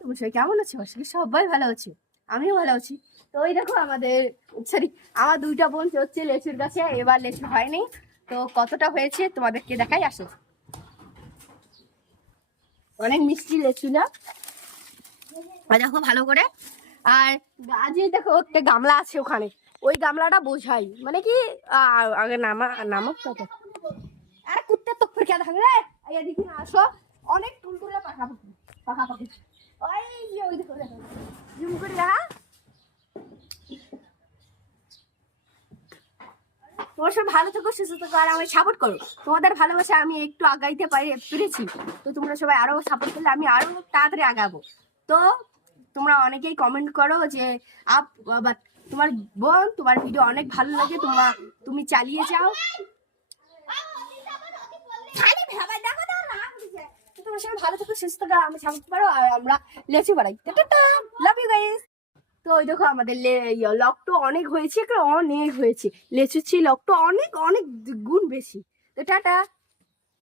তুমি সবাই কেমন আছো? সবাই ভালো আছি, আমিও ভালো আছি। তো ওই দেখো আমাদের আমার দুইটা বোন হচ্ছে লেচুর গাছে, এবার লেচু হয়নি। তো কতটা হয়েছে তোমাদেরকে দেখাই, আসো। অনেক মিষ্টি লেচু না, দেখো ভালো করে। আর আজকে দেখো একটা গামলা আছে ওখানে, ওই গামলাটা বোঝাই মানে কি আগে নামক আরে কুত্তে তো ফেরকে থাকবে রে, এদিকে না আসো। অনেক টুলটুলে পাখাপাখি ওই যে ওই দেখো দেখো জুম করে দেখা। তোমার সব ভালো থেকো, সুস্থ থেকো, আর আমায় সাপোর্ট করো। তোমাদের ভালোবাসা আমি একটু আগাইতে পেরেছি। তো তোমরা সবাই আরো সাপোর্ট করলে আমি আরো তাড়াতাড়ি আগাবো। তো তোমরা অনেকেই কমেন্ট করো যে তোমার বোন, তোমার ভিডিও অনেক ভালো লাগে, তুমি চালিয়ে যাও। তোমার সবাই ভালো থেকো, সুস্থ থাকো, আমি সাপোর্ট পারো, আর আমরা লেচু বাড়াই। Love you guys. তো ওই দেখো আমাদের লকটা অনেক হয়েছে, অনেক হয়েছে লেচু, লকটা অনেক অনেক গুণ বেশি। তো টাটা।